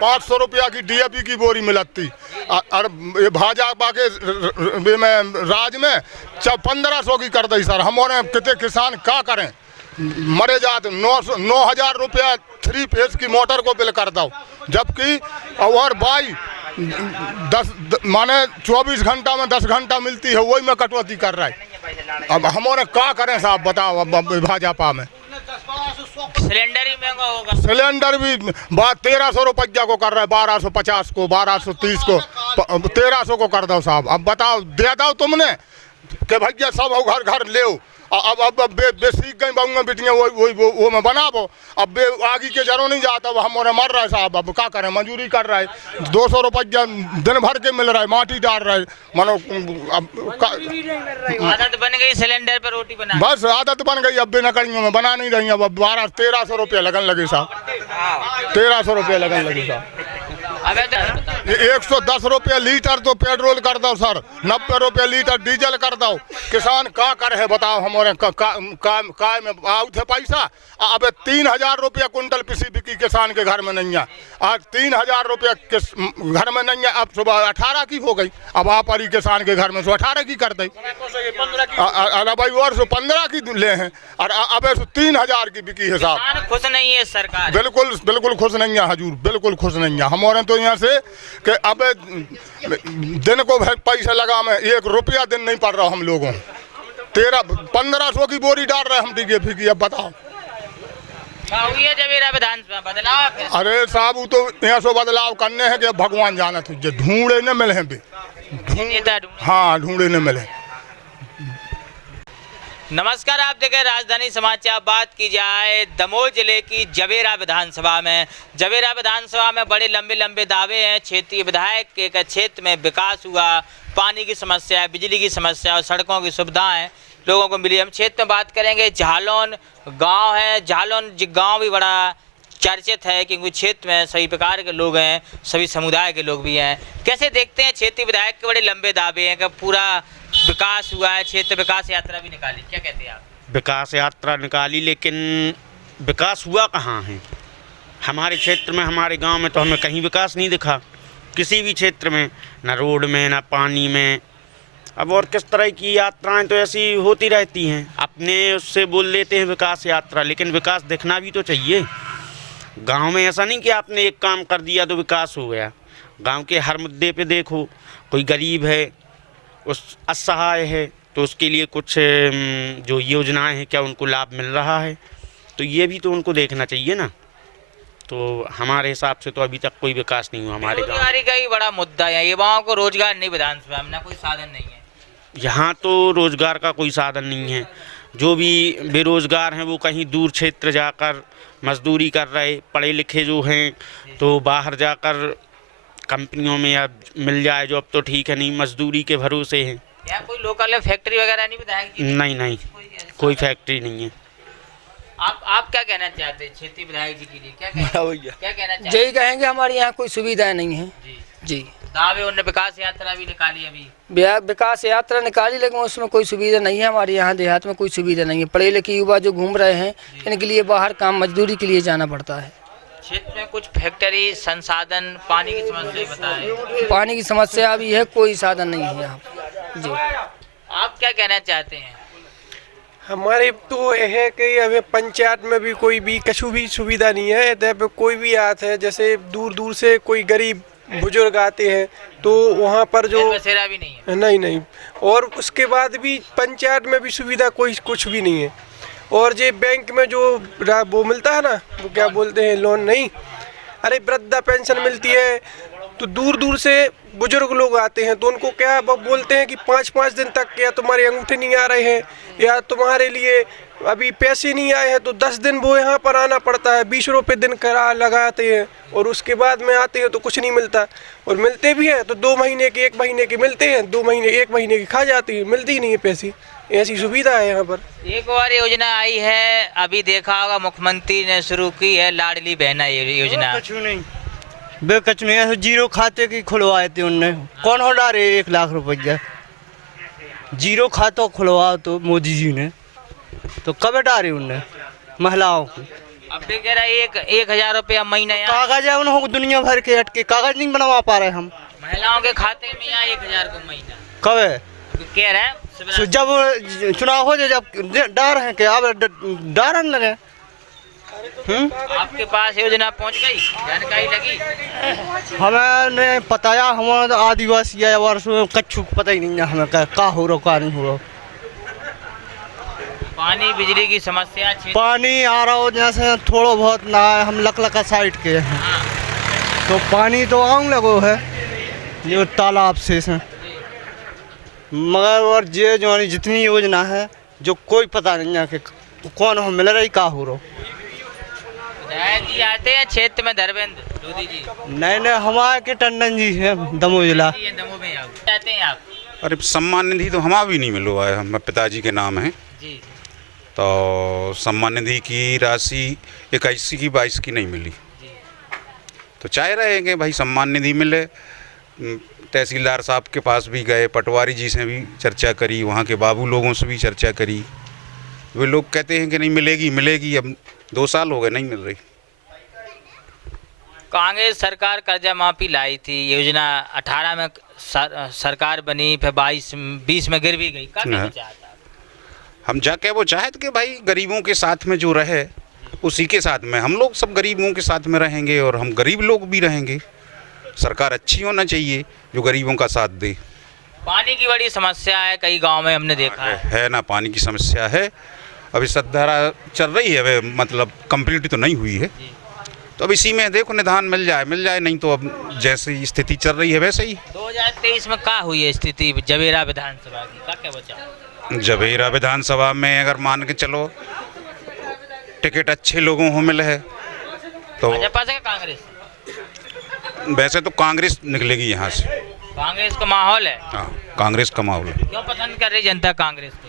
500 रुपया की DAP की बोरी मिलती और ये भाजपा के राज में 1500 की कर दी सर। हमारे कितने किसान क्या करें, मरे जाते। 9,000 रुपया 3 फेज की मोटर को बिल कर दो, जबकि और भाई 24 घंटा में 10 घंटा मिलती है, वही में कटौती कर रहा है। अब हमारे क्या करें साहब बताओ। अब भाजपा में सिलेंडर ही महंगा होगा। सिलेंडर भी 1300 रुपया को कर रहा है, 1250 को, 1230 को, 1300 को कर दो साहब। अब बताओ, दे दो तुमने कि भैया सब घर घर ले। अब सीख गई बहुएं बेटियाँ, वो में बनाबो। अब आगे के जरो नहीं जाता, अब हमारे मर रहा है साहब। अब क्या करें, मजदूरी कर रहा है, 200 रुपया दिन भर के मिल रहा है, माटी डाल रहा है। मानो अब आदत बन गई सिलेंडर पर रोटी बना, बस आदत बन गई। अब बिना कड़ियों में बना नहीं रही। अब 1300 रुपया लगन लगे साहब, 1300 रुपया लगन लगे साहब। 110 रुपया लीटर तो पेट्रोल कर दो सर, 90 रुपया लीटर डीजल कर दो। किसान क्या कर है बताओ। हमारे का में आउ थे पैसा। अब 3000 रुपया कुंटल पिसी बिकी किसान के घर में नहीं है। आज 3000 रुपया घर में नहीं है। अब सुबह 18 की हो गई। अब आप अरी किसान के घर में 18 की कर दी। अरे भाई और 15 की ले हैं, और अब 3000 की बिकी है साहब। खुश नहीं है सरकार, बिल्कुल खुश नहीं है हजूर, बिल्कुल खुश नहीं है। हमारे तो यहाँ से कि अब दिन को पैसा लगा में 1 रुपया दिन नहीं पड़ रहा हम लोगों। 1500 की बोरी डाल रहे हम DAP की। अब बताओ जवेरा विधानसभा बदलाव। अरे साहब वो तो यहाँ से बदलाव करने हैं कि भगवान जाना था, ढूंढे न मिले हैं। हाँ, ढूंढे न मिले। नमस्कार, आप देखें राजधानी समाचार। बात की जाए दमोह जिले की जवेरा विधानसभा में। जवेरा विधानसभा में बड़े लंबे दावे हैं। क्षेत्रीय विधायक के क्षेत्र में विकास हुआ, पानी की समस्या, बिजली की समस्या और सड़कों की सुविधाएं लोगों को मिली। हम क्षेत्र में बात करेंगे। झालोन गांव है, झालोन गांव भी बड़ा चर्चित है क्योंकि क्षेत्र में सभी प्रकार के लोग हैं, सभी समुदाय के लोग भी हैं। कैसे देखते हैं क्षेत्रीय विधायक के बड़े लंबे दावे हैं कि पूरा विकास हुआ है, क्षेत्र विकास यात्रा भी निकाली, क्या कहते हैं आप? विकास यात्रा निकाली, लेकिन विकास हुआ कहाँ है? हमारे क्षेत्र में, हमारे गांव में तो हमें कहीं विकास नहीं दिखा, किसी भी क्षेत्र में, ना रोड में, ना पानी में। अब और किस तरह की यात्राएं तो ऐसी होती रहती हैं, अपने उससे बोल लेते हैं विकास यात्रा, लेकिन विकास दिखना भी तो चाहिए। गांव में ऐसा नहीं कि आपने एक काम कर दिया तो विकास हो गया। गांव के हर मुद्दे पे देखो, कोई गरीब है, उस असहाय है, तो उसके लिए कुछ जो योजनाएं हैं क्या उनको लाभ मिल रहा है, तो ये भी तो उनको देखना चाहिए ना। तो हमारे हिसाब से तो अभी तक कोई विकास नहीं हुआ हमारे गाँव। बेरोजगारी का ही बड़ा मुद्दा है, युवाओं को रोजगार नहीं, विधानसभा में ना कोई साधन नहीं है। यहाँ तो रोजगार का कोई साधन नहीं है। जो भी बेरोजगार हैं वो कहीं दूर क्षेत्र जाकर मजदूरी कर रहे, पढ़े लिखे जो हैं तो बाहर जाकर कंपनियों में या मिल जाए जॉब तो ठीक है, नहीं मजदूरी के भरोसे हैं। यहाँ कोई लोकल फैक्ट्री वगैरह नहीं विधायक जी? नहीं, कोई फैक्ट्री नहीं है। आप क्या कहना चाहते हैं क्षेत्रीय विधायक जी के लिए? क्या कहना चाहते हैं? यही कहेंगे हमारे यहाँ कोई सुविधा नहीं है जी। दावे उन्होंने विकास यात्रा भी निकाली, अभी विकास यात्रा निकाली, लेकिन उसमें कोई सुविधा नहीं है। हमारे यहाँ देहात में कोई सुविधा नहीं है। पढ़े लिखे युवा जो घूम रहे हैं, इनके लिए बाहर काम मजदूरी के लिए जाना पड़ता है। क्षेत्र में कुछ फैक्ट्री, संसाधन, पानी की समस्या बताएं। पानी की समस्या भी है, कोई साधन नहीं है यहाँ जी। आप क्या कहना चाहते हैं? हमारे तो यह है कि हमें पंचायत में भी कोई भी कछु भी सुविधा नहीं है। पे कोई भी आते हैं, जैसे दूर से कोई गरीब बुजुर्ग आते हैं तो वहाँ पर जो बसेरा भी नहीं है। नहीं, और उसके बाद भी पंचायत में भी सुविधा कोई कुछ भी नहीं है। और ये बैंक में जो वो मिलता है ना, वो क्या बोलते हैं, लोन नहीं, अरे वृद्धा पेंशन मिलती है, तो दूर से बुजुर्ग लोग आते हैं तो उनको क्या वो बोलते हैं कि 5-5 दिन तक या तुम्हारे अंगूठे नहीं आ रहे हैं, या तुम्हारे लिए अभी पैसे नहीं आए हैं, तो 10 दिन वो यहाँ पर आना पड़ता है, 20 रुपये दिन करा लगाते हैं, और उसके बाद में आते हैं तो कुछ नहीं मिलता। और मिलते भी हैं तो 2 महीने के 1 महीने के मिलते हैं, 2 महीने 1 महीने की खा जाती है, मिलती ही नहीं है पैसे। ऐसी सुविधा है यहाँ पर। एक और योजना आई है, अभी देखा होगा मुख्यमंत्री ने शुरू की है, लाडली बहना योजना। कछ नहीं ऐसे जीरो खाते की खुलवाए थे उनने, कौन हो डाले 1 लाख रुपया जीरो खाता खुलवा तो मोदी जी ने, तो कब डाले उनने महिलाओं को, अब भी कह रहा है 1,000 रुपया महीना यहाँ कागज है उन्होंने दुनिया भर के अटके, कागज नहीं बनवा पा रहे हम। महिलाओं के खाते में यहाँ 1,000 को महीना कब है कह रहे हैं सो जब चुनाव हो जाए, जब डर है कि अब डर लगे। आपके पास योजना पहुँच गई, जानकारी लगी? हमें बताया, हमारा आदिवासी है और कच्छु पता ही नहीं है हमें का हो रहा का नहीं हो रहा। पानी बिजली की समस्या पानी आ रहा हो जैसे थोड़ा बहुत ना है, हम लकलका साइड के हैं तो पानी तो आऊँ लगो है जो तालाब से मगर और ये जो जितनी योजना है जो कोई पता नहीं है कि कौन हो मिल रही का हो रहा। विधायक जी आते हैं क्षेत्र में, धर्मेंद्र लोधी जी? नहीं हमारे के टंडन जी है दमोह जिला। दमोह में आते हैं आप? अरे सम्मान निधि तो हमारा भी नहीं मिलो है, हम पिताजी के नाम है जी। तो सम्मान निधि की राशि 21 की 22 की नहीं मिली, तो चाह रहे हैं कि भाई सम्मान निधि मिले। तहसीलदार साहब के पास भी गए, पटवारी जी से भी चर्चा करी, वहाँ के बाबू लोगों से भी चर्चा करी, वे लोग कहते हैं कि नहीं मिलेगी। अब 2 साल हो गए नहीं मिल रही। कांग्रेस सरकार कर्जा माफी लाई थी, योजना 18 में सरकार बनी, फिर 20 में गिर भी गई। क्या चाहता? हम जाके वो चाहते कि भाई गरीबों के साथ में जो रहे उसी के साथ में हम लोग सब गरीबों के साथ में रहेंगे और हम गरीब लोग भी रहेंगे। सरकार अच्छी होना चाहिए जो गरीबों का साथ दे। पानी की बड़ी समस्या है कई गांव में, हमने देखा है ना, पानी की समस्या है। अभी सत्धारा चल रही है, वे मतलब कंप्लीट तो नहीं हुई है, तो अब इसी में देखो निदान मिल जाए, नहीं तो अब जैसी स्थिति चल रही है वैसे ही। 2023 में क्या हुई है स्थिति जवेरा विधानसभा की, क्या बचा? जवेरा विधानसभा में अगर मान के चलो टिकट अच्छे लोगों को मिले है तो भाजपा से कांग्रेस? वैसे तो कांग्रेस निकलेगी यहाँ से। कांग्रेस का माहौल है? हाँ, कांग्रेस का माहौल है। क्यों पसंद कर रही जनता कांग्रेस को?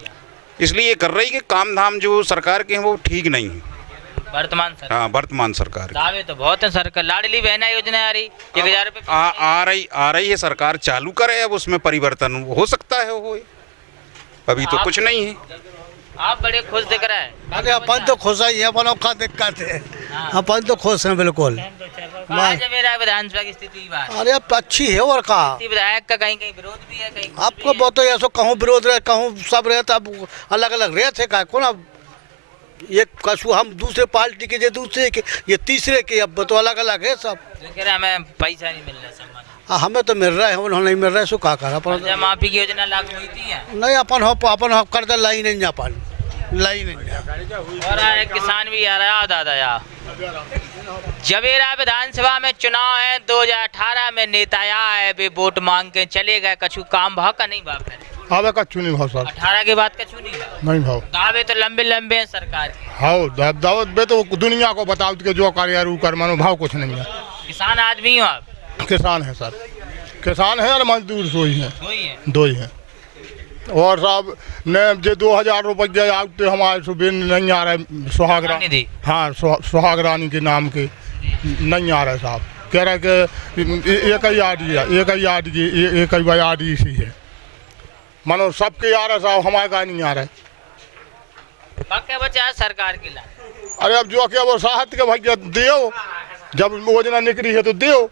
इसलिए कर रही कि काम धाम जो सरकार के हैं वो ठीक नहीं है, वर्तमान सरकार। हाँ, वर्तमान सरकार दावे तो बहुत है सरकार, लाडली बहना योजना आ रही 1,000 रुपये आ रही है, सरकार चालू करे, अब उसमें परिवर्तन हो सकता है, हो अभी तो कुछ नहीं है। आप बड़े खुश दिख रहे हैं। अरे अपन तो खुश ही है, अपन का दिक्कत है, अपन तो खुश हैं बिल्कुल। जवेरा विधानसभा की स्थिति बात? अरे अब अच्छी है और का विधायक का कहीं विरोध भी है, कहीं आपको बहुत तो ऐसा कहूँ विरोध रहे, कहूँ सब रहे, तब अलग अलग रहे थे का कौन। अब ये कछु हम दूसरे पार्टी के, दूसरे के, ये तीसरे के, अब तो अलग अलग है सब। हमें पैसा नहीं मिल रहा, हमें तो मिल रहा है, हम नहीं मिल रहा है, सो का कर अपन माफी की योजना लागू हुई थी? नहीं अपन कर्जा लाई नहीं अपन लाई नहीं। और किसान भी आ रहा है दादा यार। जवेरा विधानसभा में चुनाव है, 2018 में नेता आए, वे वोट मांग के चले गए, कछु काम भाव का नहीं भाव? हाँ कछु नहीं भाव सर, 18 के बाद कछु नहीं भाव। दावे तो लंबे लंबे हैं सरकार के। हाँ दावत बे तो दुनिया को बताओ कि जो कर मानो भाव कुछ नहीं है। किसान आदमी हो आप? किसान है सर, किसान है और मजदूर सोई है, दो ही है। और साहब ने जो 2,000 रुपये आते हमारे सुबह नहीं आ रहे, सुहाग रानी, हाँ सुहाग रानी के नाम के नहीं आ रहे साहब। कह रहे कि एक ही आदमी सी है, मानो सबके आ रहे साहब, हमारे का नहीं आ रहे। क्या बचा है सरकार के लिए? अरे अब जो क्या वो साहत के भैया दो, जब योजना निकली है तो दो,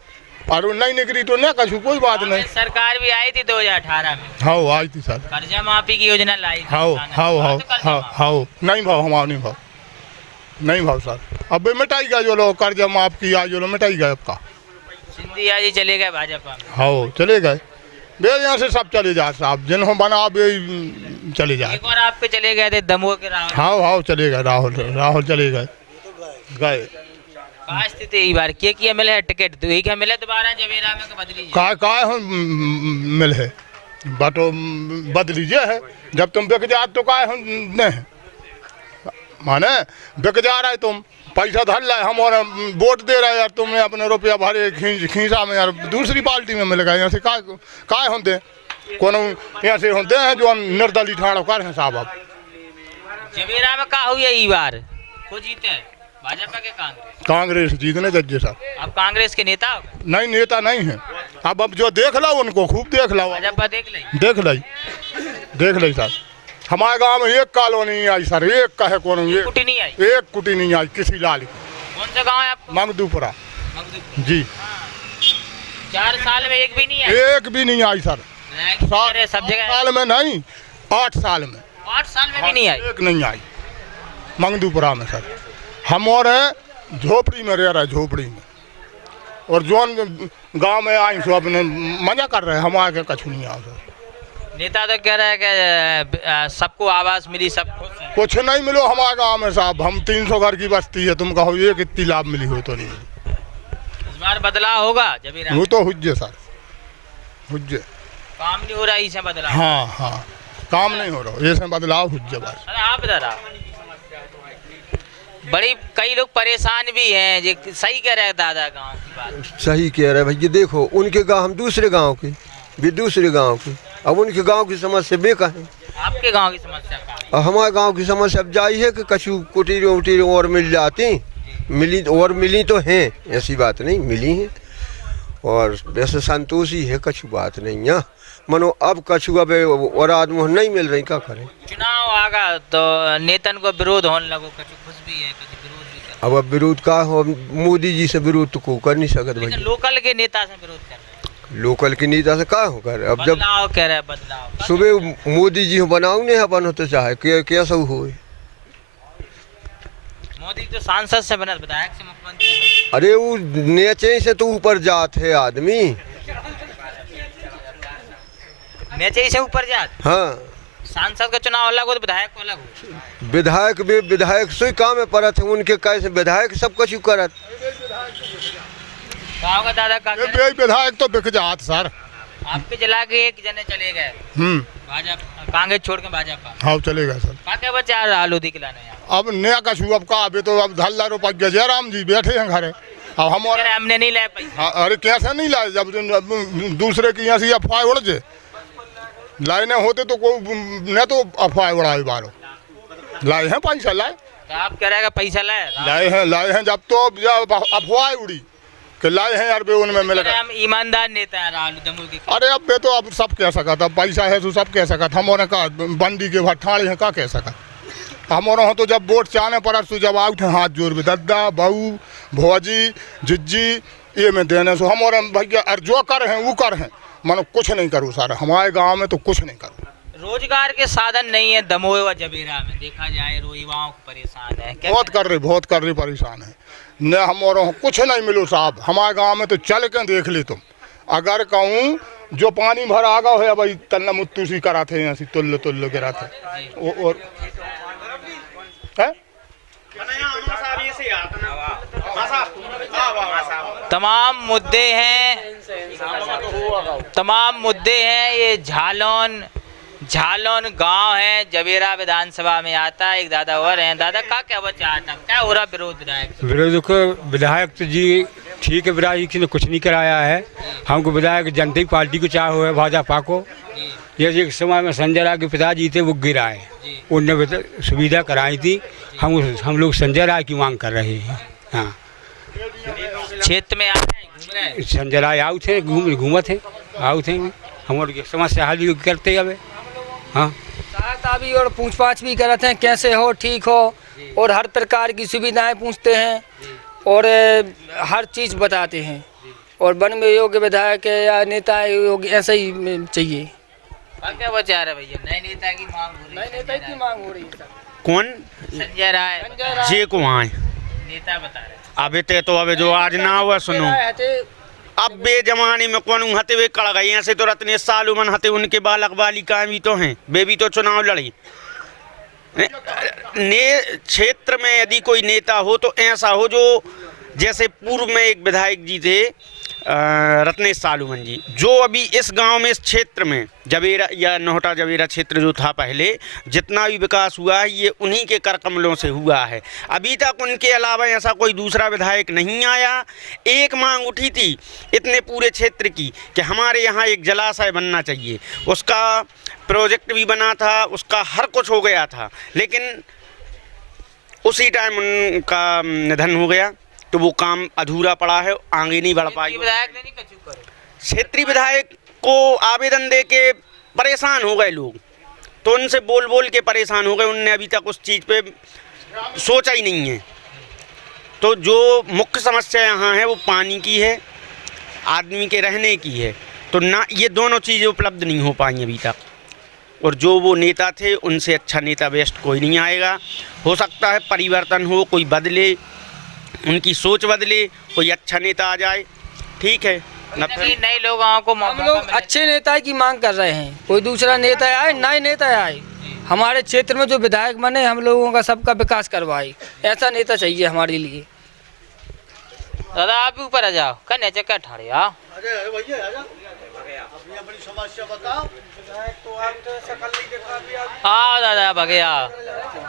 और नहीं निकली तो ना कछु कोई बात नहीं। सरकार भी आई थी 2018 में। हाँ आई थी सर, कर्जा माफी की योजना लाई। हाँ नहीं भाव, हमारा नहीं भाव सर। अब मिटाएगा जो लोग कर्जा माफ किया, जो लोग मिटाएगा आपका। सिंधिया जी चले गए भाजपा में? हाँ चले गए, बे यहाँ से सब चले जाए साहब, जिन्हों बना बे चले जाए। एक बार आपके चले गए थे दमोह के राहुल। हाँ चले गए, राहुल चले गए। स्थिति बार के मिले है टिकट, तो एक मिले दोबारा जवेरा में बदली काय मिल है, बटो बदली है। जब तुम बिक जा तो काय नहीं माने बिक जा रहे, तुम पैसा धर रहे, हम और वोट दे रहे यार, तुमने अपने रुपया भरे खींचा में यार, दूसरी पार्टी में मिल गए। यहाँ से काय होते कौन यहाँ से होते हैं जो निर्दलीय ठाड़ो कर हैं साहब। अब जवेरा में क्या हुई है ई बार, को जीते भाजपा के कांग्रेस जीतने जज्जे साहब। अब कांग्रेस के नेता हो? नहीं नेता नहीं है, अब जो देख लो उनको खूब देख लो, भाजपा देख ली साहब। हमारे गांव में एक कॉलोनी नहीं आई सर, एक कहे कौन ये कुटी नहीं आई। एक कुटी नहीं आई किसी लाल की। कौन सा गांव है आपका? मंगदूपुरा जी। 4 साल में एक भी नहीं आई। एक भी नहीं आई सर, अरे सब जगह साल में नहीं 8 साल में 8 साल में भी नहीं आई। एक नहीं आई मंगदूपुरा में सर। हम और झोपड़ी में रह रहे, झोपड़ी में, और जोन गांव में आई सो अपने मजा कर रहे, हम आके कछु नहीं आओ सर। नेता तो कह रहा है कि सबको आवास मिली, सब खुश हैं। कुछ नहीं मिलो हमारे गांव में साहब, हम 300 घर की बस्ती है, तुम कहो ये कितनी लाभ मिली हो तो नहीं मिली। इस बार बदलाव होगा जबीरा? वो तो हुज्जे सर, हुज्जे। काम नहीं हो रहा, इसे बदलाव। हाँ हाँ, काम नहीं हो रहा, ये से बदलाव हुज्जे बस। अरे आप जरा बड़ी कई लोग परेशान भी हैं, ये सही कह रहे हैं दादा गांव की बात। सही कह रहे हैं भैया, देखो उनके गांव, हम दूसरे गांव के, भी दूसरे गांव के, अब उनके गांव की समस्या बेका है। आपके गांव की समस्या क्या है? अब हमारे गांव की समस्या अब जाई है कि कछु कुटीरों उटीरों और मिल जाती, मिली और मिली तो हैं, ऐसी बात नहीं, मिली हैं और वैसे संतोषी है, कछु बात नहीं है। मनो अब कछु अब और आदमी नहीं मिल रही, क्या करें। चुनाव आगा तो नेतन को विरोध होने लगो, कुछ खुश भी है, कुछ विरोध भी कर। अब विरोध का हो, मोदी जी से विरोध तो को कर नहीं सकत भैया। लोकल के नेता से विरोध कर रहे हैं, लोकल की नेता से का होकर, अब जब बदलाव कह रहे हैं, बदलाव सुबह मोदी जी बनाऊ नहीं अपन होते चाहे कैसा हो। मोदी तो सांसद से बना, विधायक से मुख्यमंत्री। अरे वो नीचे से तो ऊपर जात है आदमी। नीचे से ऊपर जात। हाँ, सांसद का चुनाव अलग हो तो विधायक को अलग हो। विधायक भी विधायक से काम में परत है, उनके कैसे विधायक सब कुछ करत। गाँव का दादा का ये विधायक तो बिक जात सर। आपके जिला के एक जने चले गए भाजपा, कांग्रेस छोड़ के भाजपा। हाँ चलेगा सर। क्या बच्चे आ रहा आलूदी खिलाने यहाँ? अब नया कछु अब का, अभी तो अब धल्ला रुपया जयराम जी बैठे हैं घरे। अब हम और हमने नहीं लाए पैसा। हाँ, अरे कैसे नहीं लाए, जब दूसरे की यहाँ से अफवाह उड़ जाए, लाए होते तो कोई न तो अफवाह उड़ाए बारो। लाए हैं पैसा, लाए तो आप कह रहे हैं पैसा लाए हैं जब तो अफवाह उड़ी कि लाए हैं यार, उनमें मिल गए। हम ईमानदार नेता हैं आलू दमू के। अरे अब बे तो अब सब कह सका था, पैसा है तो सब कह सका था। हम का बंदी के भट्ठाड़े हैं, का कह सका हम हो तो जब वोट चाहने पर तो जब आउट है हाथ जोड़ भी दद्दा बहू भौजी जिज्जी ये में देने सो हम भैया और जो कर हैं वो कर हैं, मानो कुछ नहीं करूँ सर, हमारे गांव में तो कुछ नहीं करूँ। रोजगार के साधन नहीं है दमोह व जबीरा में, देखा जाए युवाओं को परेशान है। बहुत कर रही परेशान है न, हम कुछ नहीं मिलो साहब। हमारे गांव में तो चल के देख ली तुम, अगर कहूँ जो पानी भरा आगा हो भाई तन्ना मुत्तू सी करा थे, ऐसी तुल्लो तुल्लो गिरा थे और है? तमाम मुद्दे हैं। ये झालोन गांव है, जबीरा विधानसभा में आता है। एक दादा और हैं, दादा का क्या चाहता, क्या हो रहा विरोध? विरोध को विधायक तो जी ठीक है, विधायक ने कुछ नहीं कराया है हमको। विधायक जनता पार्टी को चाहे हुआ है, भाजपा को। ये एक समय में संजय राय के पिताजी थे, वो गिराए, उनने सुविधा कराई थी। हम लोग संजय राय की मांग कर रहे हैं। हाँ, क्षेत्र में आए घूम रहे, संजय राय आउ थे, घूमत है, आउ थे, हम लोग समस्या हल करते अब। हाँ, सहायता भी और पूछ पाछ भी करते हैं, कैसे हो, ठीक हो, और हर प्रकार की सुविधाएं पूछते हैं और हर चीज़ बताते हैं। और वन में योग्य विधायक या नेता योग्य ऐसा ही चाहिए। क्या बचा रहे भैया, नए नेता की मांग हो रही है? नए नेता की मांग हो रही है। कौन? संजय राय जे को आए नेता बता रहे। अबे ते तो अबे जो आज ना हुआ सुनो, अब बे जमाने में कौन हते वे कड़ गई ऐसे तो रत्ने सालू मन हते, उनके बालक बालिका भी तो हैं, वे भी तो चुनाव लड़ी। क्षेत्र में यदि कोई नेता हो तो ऐसा हो जो जैसे पूर्व में एक विधायक जी थे रत्नेश सालूमन जी, जो अभी इस गांव में इस क्षेत्र में जबीरा या नोहटा जबीरा क्षेत्र जो था पहले, जितना भी विकास हुआ है ये उन्हीं के कर कमलों से हुआ है। अभी तक उनके अलावा ऐसा कोई दूसरा विधायक नहीं आया। एक मांग उठी थी इतने पूरे क्षेत्र की कि हमारे यहाँ एक जलाशय बनना चाहिए, उसका प्रोजेक्ट भी बना था, उसका हर कुछ हो गया था, लेकिन उसी टाइम उनका निधन हो गया तो वो काम अधूरा पड़ा है, आगे नहीं बढ़ पाई। क्षेत्रीय विधायक को आवेदन दे के परेशान हो गए लोग, तो तो उनसे बोल बोल के परेशान हो गए, उनने अभी तक उस चीज़ पे सोचा ही नहीं है। तो जो मुख्य समस्या यहाँ है वो पानी की है, आदमी के रहने की है, तो ना ये दोनों चीज़ें उपलब्ध नहीं हो पाई अभी तक। और जो वो नेता थे उनसे अच्छा नेता बेस्ट कोई नहीं आएगा। हो सकता है परिवर्तन हो, कोई बदले, उनकी सोच बदले, कोई अच्छा नेता आ जाए, ठीक है न। नए लोगों को हम लोग अच्छे नेता की मांग कर रहे हैं, कोई दूसरा नेता आए, नए नेता आए, हमारे क्षेत्र में जो विधायक बने हम लोगों का सबका विकास करवाए, ऐसा नेता चाहिए हमारे लिए। दादा आप भी ऊपर आ जाओ, कन्या चक्कर ठाड़े आओ। आओ दादा भगया,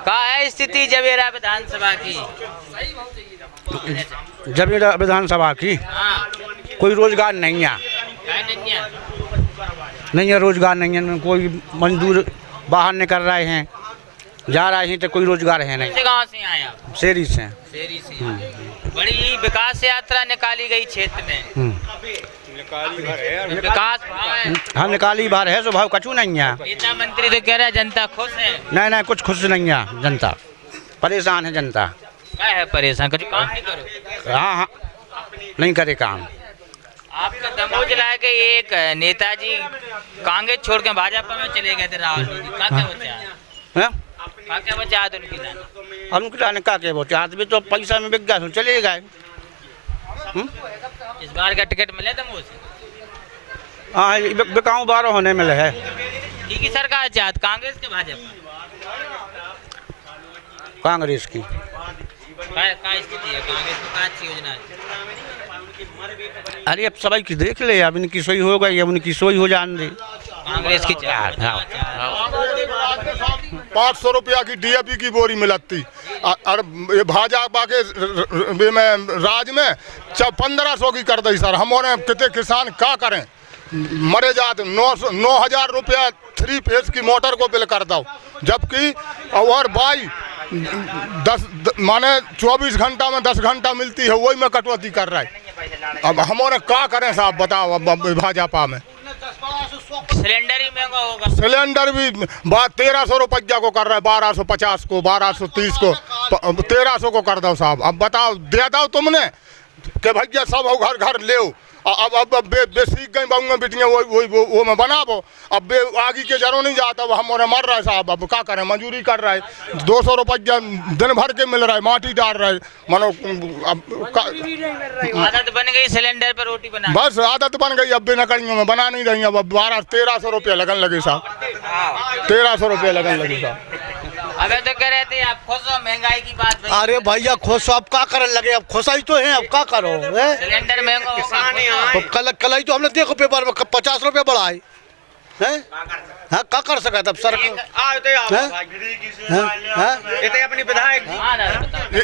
कहा है स्थिति जवेरा विधानसभा की? जवेरा विधानसभा की कोई रोजगार नहीं है, नहीं है रोजगार नहीं है, कोई मजदूर बाहर निकल रहे हैं, जा रहे हैं, तो कोई रोजगार है नहीं। गाँव से आया? शेरी से। बड़ी विकास यात्रा निकाली गई क्षेत्र में, विकास भाव है। हाँ निकाली बार है, स्वभाव कछु नहीं है। नेता मंत्री तो कह रहा है जनता खुश है। नहीं कुछ खुश नहीं है, जनता परेशान है। जनता क्या है परेशान? कुछ काम नहीं करो? हाँ नहीं करे काम। आपका दमोह जिला के एक नेताजी कांग्रेस छोड़ के भाजपा में चले गए थे, राहुल गांधी, क्या बचा उनकी लाने? उनकी लाने का क्या बचा? आदमी तो पैसा में बिक गया, चले गए। इस बार का टिकट मिले दमोह से? हाँ बिकाऊ 12 होने मिले है। की सरकार चाहत, कांग्रेस के भाजपा? कांग्रेस की। क्या स्थिति है कांग्रेस की? क्या अच्छी योजना है? अरे अब सभी की देख ले, अब इनकी सोई हो गई, अब उनकी सोई हो जान दे। कांग्रेस की 500 रुपया की DAP की बोरी मिलती, और भाजपा के में राज में 1500 की कर दी सर। हमारे कितने किसान क्या करें, मरे जाते। 9,000 रुपया 3 फेज की मोटर को बिल कर दो, जबकि और बाई 24 घंटा में 10 घंटा मिलती है, वही में कटौती कर रहा है। अब हमारे क्या करें साहब बताओ? अब भाजपा में सिलेंडर ही महंगा होगा। सिलेंडर भी 1300 रुपया को कर रहा है, 1250 को, 1230 को, 1300 को कर दो साहब। अब बताओ, दे दो तुमने कि भैया सब घर घर ले। अब सीख गई बहुएं बेटियाँ, वो में बनाबो। अब आगे के जरूर नहीं जाता, अब हमारे मर रहा है साहब। अब क्या करें, मजदूरी कर रहा है, 200 रुपया दिन भर के मिल रहा है, माटी डाल रहा है, मानो आदत बन गई सिलेंडर पर रोटी बना। बस आदत बन गई, अब बिना कड़ियों में बना नहीं रही। अब 1300 रुपया लगन लगे साहब, 1300 रुपया लगन लगे साहब। अबे तो कह रहे थे आप खुश हो महंगाई की बात? अरे भैया खुश अब क्या करने लगे, अब खुशाई तो है, अब क्या करो? सिलेंडर महंगा होगा। कल ही तो हमने देखो पेपर में 50 रुपये बढ़ाए हैं। हाँ क्या कर सका तब सर? अपनी विधायक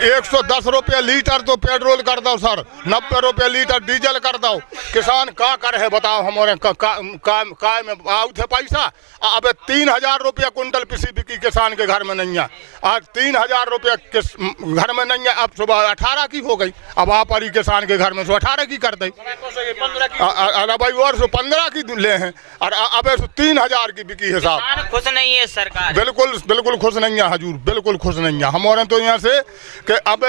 110 रुपया लीटर तो पेट्रोल कर दो सर, 90 रुपया लीटर डीजल कर दो। किसान क्या कर है बताओ? हमारे काय में आउ थे पैसा। अब 3000 रुपया कुंटल पिसी बिकी किसान के घर में नहीं है, आज 3000 रुपया घर में नहीं है। अब सुबह 18 की हो गई, अब आप अरी किसान के घर में 18 की कर दे, अरे भाई और 15 की ले हैं, और अब 3000 की बिकी है साहब। खुश नहीं है सरकार? बिल्कुल खुश नहीं है हजूर, बिल्कुल खुश नहीं है। हमारे तो यहाँ से कि अब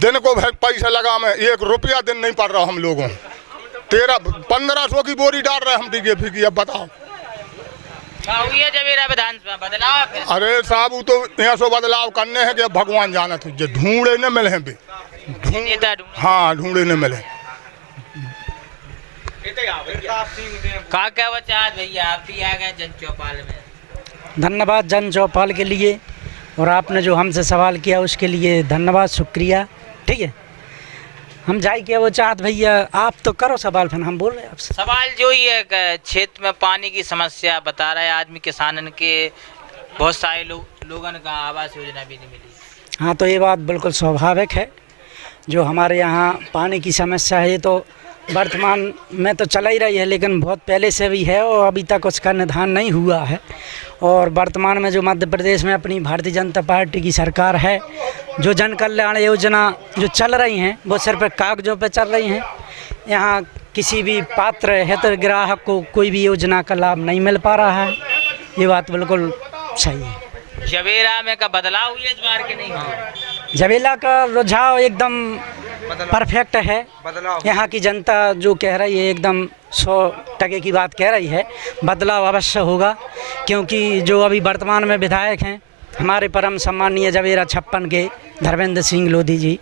दिन को पैसा लगा में 1 रुपया दिन नहीं पड़ रहा हम लोगों। 1500 की बोरी डाल रहे हम DAP की। अब बताओ जवेरा विधानसभा बदलाव? अरे साहब वो तो यहाँ से बदलाव करने हैं कि भगवान जाना था, ढूंढे न मिले हैं। हाँ ढूंढे न मिले। क्या बचा भैया? आप भी आ गए जन चौपाल में। धन्यवाद जन चौपाल के लिए, और आपने जो हमसे सवाल किया उसके लिए धन्यवाद, शुक्रिया। ठीक है, हम जाए क्या वो चाहत भैया, आप तो करो सवाल, फिर हम बोल रहे हैं आपसे। सवाल जो ही है क्षेत्र में पानी की समस्या बता रहा है आदमी, किसानन के बहुत सारे लोगों का आवास योजना भी नहीं मिली। हाँ तो ये बात बिल्कुल स्वाभाविक है, जो हमारे यहाँ पानी की समस्या है ये तो वर्तमान में तो चला ही रही है, लेकिन बहुत पहले से भी है और अभी तक उसका निदान नहीं हुआ है। और वर्तमान में जो मध्य प्रदेश में अपनी भारतीय जनता पार्टी की सरकार है, जो जन कल्याण योजना जो चल रही हैं वो सिर्फ कागजों पर चल रही हैं। यहाँ किसी भी पात्र हितग्राहक को कोई भी योजना का लाभ नहीं मिल पा रहा है। ये बात बिल्कुल सही है। जवेरा में का बदलाव हुई है इस बार के नहीं? जवेला का रुझाव एकदम परफेक्ट है। यहाँ की जनता जो कह रही है एकदम 100% की बात कह रही है। बदलाव अवश्य होगा, क्योंकि जो अभी वर्तमान में विधायक हैं हमारे परम सम्मानीय जवेरा 56 के धर्मेंद्र सिंह लोधी जी,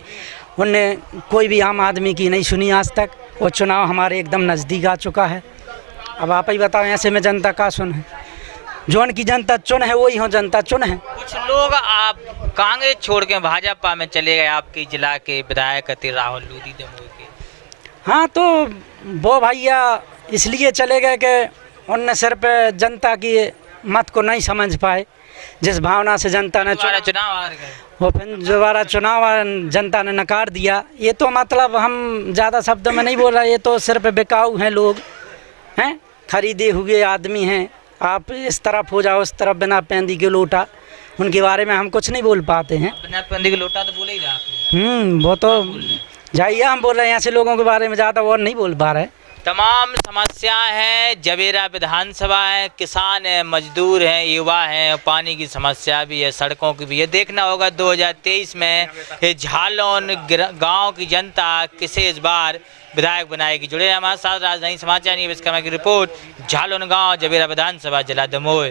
उनने कोई भी आम आदमी की नहीं सुनी आज तक। वो चुनाव हमारे एकदम नज़दीक आ चुका है। अब आप ही बताओ ऐसे में जनता का सुन है, जो उनकी जनता चुन है वही हो जनता चुन है। कुछ लोग आप कांग्रेस छोड़ के भाजपा में चले गए, आपके जिला के विधायक थे राहुल लोधी दमोह के। हाँ, तो वो भैया इसलिए चले गए कि उनने सिर्फ जनता की मत को नहीं समझ पाए। जिस भावना से जनता ने चुनाव हार गए, वो फिर दोबारा चुनाव जनता ने नकार दिया। ये तो मतलब हम ज़्यादा शब्दों में नहीं बोल रहे, ये तो सिर्फ बिकाऊ हैं लोग, हैं खरीदे हुए आदमी हैं। आप इस तरफ हो जाओ उस तरफ, बिना पेंदी के लोटा, उनके बारे में हम कुछ नहीं बोल पाते हैं। बिना पेंदी के लोटा तो बोले ही रहा आपने। वो तो जाइए, हम बोल रहे हैं ऐसे लोगों के बारे में ज़्यादा और नहीं बोल पा रहे। तमाम समस्याएं हैं, जवेरा विधानसभा है, किसान हैं, मजदूर हैं, युवा हैं, पानी की समस्या भी है, सड़कों की भी है। देखना होगा 2023 में ये झालौन गांव की जनता किसे इस बार विधायक बनाएगी। जुड़े हमारे साथ राजधानी समाचार न्यूज़ की रिपोर्ट, झालौन गांव, जवेरा विधानसभा, जिला दमोह।